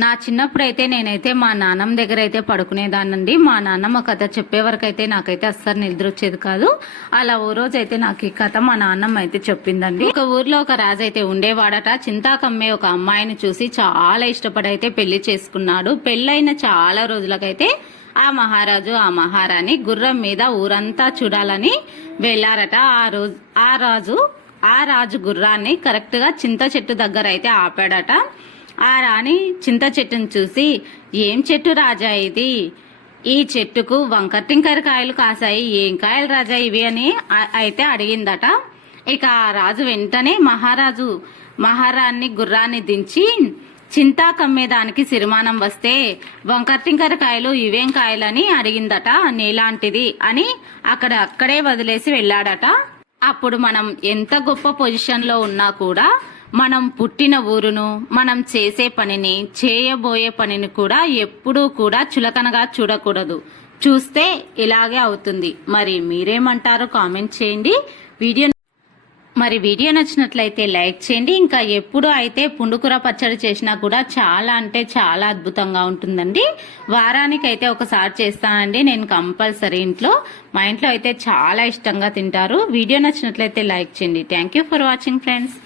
నా చిన్నప్పుడు అయితే నేనైతే మా నాన్నమ్మ దగ్గర అయితే పడుకునేదానండి మా నాన్నమ్మ కథ చెప్పే వరకు అయితే నాకైతే అస్సలు నిద్ర వచ్చేది కాదు. అలా ఓ రోజు అయితే నాకు ఈ కథ మా నాన్నమ్మ అయితే చెప్పిందండి. ఒక ఊర్లో ఒక రాజు అయితే ఉండేవాడట. చింతాకమ్మే ఒక అమ్మాయిని చూసి చాలా ఇష్టపడి అయితే పెళ్ళి చేసుకున్నాడు. పెళ్ళైన చాలా రోజులకైతే ఆ మహారాజు ఆ మహారాణి గుర్రం మీద ఊరంతా చూడాలని వెళ్ళారట ఆ రోజు ఆ రాజు ఆ రాజు గుర్రాన్ని కరెక్ట్గా చింత చెట్టు దగ్గర అయితే ఆపాడట. ఆ రాణి చింత చెట్టును చూసి ఏం చెట్టు రాజా ఇది? ఈ చెట్టుకు వంకటింకర కాయలు కాసాయి ఏం కాయలు రాజా ఇవి? అని అయితే అడిగిందట. ఇక ఆ రాజు వెంటనే మహారాజు మహారాణ్ణి గుర్రాన్ని దించి చింతా కమ్మేదానికి సిరిమానం వస్తే వంకటింకర కాయలు ఇవేం కాయలని అడిగిందట నీలాంటిది అని అక్కడ అక్కడే వదిలేసి వెళ్ళాడట. అప్పుడు మనం ఎంత గొప్ప పొజిషన్లో ఉన్నా కూడా మనం పుట్టిన ఊరును మనం చేసే పనిని చేయబోయే పనిని కూడా ఎప్పుడూ కూడా చులకనగా చూడకూడదు. చూస్తే ఇలాగే అవుతుంది. మరి మీరేమంటారో కామెంట్ చేయండి. వీడియో మరి వీడియో నచ్చినట్లయితే లైక్ చేయండి. ఇంకా ఎప్పుడు అయితే పుండుకూర పచ్చడి చేసినా కూడా చాలా అంటే చాలా అద్భుతంగా ఉంటుందండి. వారానికి అయితే ఒకసారి చేస్తానండి. నేను కంపల్సరీ ఇంట్లో. మా ఇంట్లో అయితే చాలా ఇష్టంగా తింటారు. వీడియో నచ్చినట్లయితే లైక్ చేయండి. Thank you for watching friends